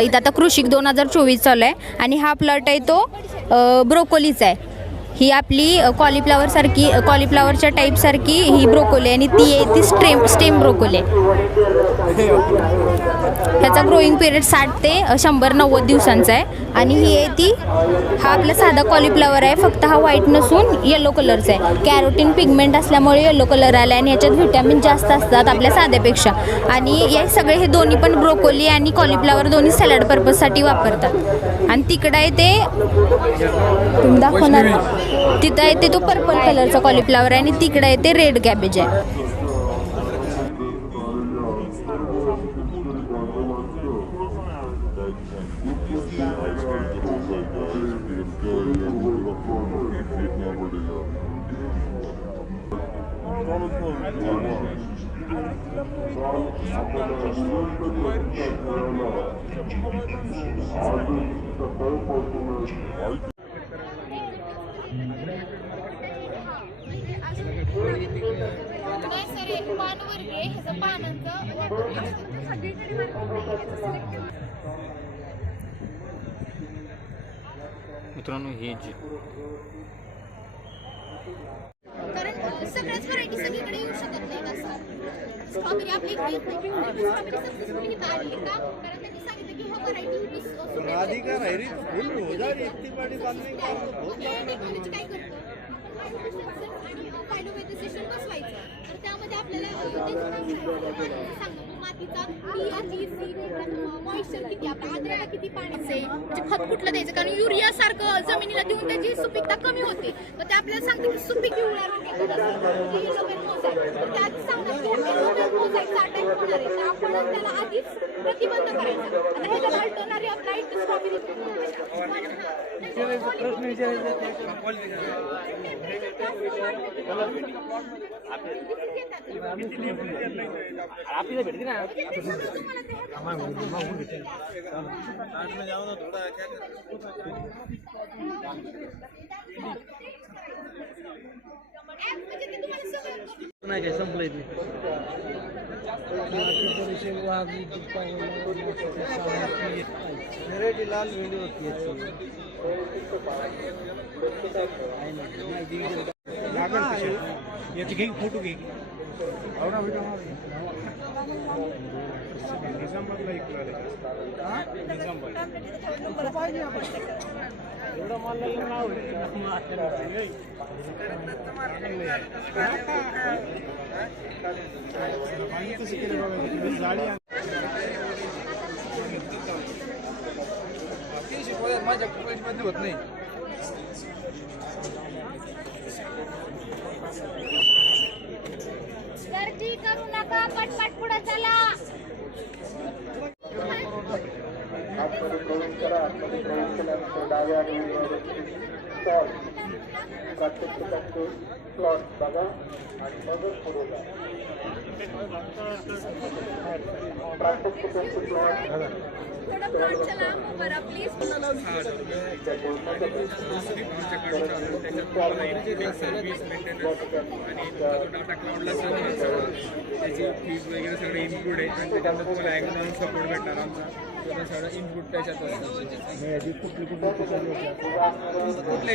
इथं आता कृषिक 2024 चालू आहे आणि हा प्लॉट आहे तो ब्रोकोलीचा आहे। ही आपली कॉलीफ्लावरच्या टाईपसारखी ही ब्रोकोली आणि ती आहे ती स्टेम ब्रोकोली आहे। ह्याचा ग्रोईंग पिरियड 60 ते 190 दिवसांचा आहे आणि ही आहे ती हा आपला साधा कॉलीफ्लावर आहे, फक्त हा व्हाईट नसून येलो कलरचा आहे। कॅरोटीन पिगमेंट असल्यामुळे येलो कलर आला आणि ह्याच्यात व्हिटॅमिन जास्त असतात आपल्या साध्यापेक्षा। आणि हे सगळे हे दोन्ही पण ब्रोकोली आणि कॉलीफ्लावर दोन्ही सॅलड पर्पजसाठी वापरतात। आणि तिकडं आहे ते तुम्ही दाखवणार तिथं आहे ते तो पर्पल कलरचा कॉलीफ्लावर आहे आणि तिकडं आहे ते रेड कॅबेज आहे। मित्रांनो हे जे कारण सगळ्याच व्हरायटी सगळीकडे येऊ शकत नाही असं स्ट्रॉबेरी आपली इकडे येत नाही। स्ट्रॉबेरी सक्सेसफुली इथं आली आहे का कारण त्यांनी सांगितलं की हा व्हरायटी राधिका रायरी फुल हो जा रही इतनी बड़ी बात नहीं कॉलेज काय करतो आणि फायलोवेदिसेशन बसवायचं तर त्यामध्ये आपल्याला सांगतो मातीचा मॉइश्चर किती आपल्या आद्रता किती पाण्याचे म्हणजे खत कुठलं द्यायचं कारण युरिया सारखं जमिनीला देऊन त्याची सुपीकता कमी होते तर ते आपल्याला सांगतं की सुपीक युरिया त्यात सांगतात की मोझॅईकचा अटॅक होणार आहे तर आपण त्याला आधीच प्रतिबंध करायचा। आता ह्याच्यात अल्टरनरी अप्लाइड स्ट्रॉबेरी आपली भेटते ना नाही काय संपलंय ते लाल वेळी होती याची घे फोटो घे निजामबादला एवढा माल नाव कसं केलं बघा जाळी माझ्या मध्ये होत नाही। गर्दी करू नका पटपट पुढे चला। आतमध्ये प्रवेश करा। आतमध्ये प्रवेश केल्यानंतर डाव्या आणि स्टॉल प्रत्येक प्लॉट बघा आणि मगच पुढे जा। प्रत्येक प्लॉट थोड़ा प्लॉट चला बरा प्लीज सर्व्हिस मेंटेनन्स आणि डाटा क्लाउडला त्याची फीज वगैरे सगळे इन्क्लूड आहे आणि त्याच्यामध्ये तुम्हाला ॲग्रोनॉमिक सपोर्ट भेटणार आमचा सगळं इनपुट त्याच्यात असतं कुठले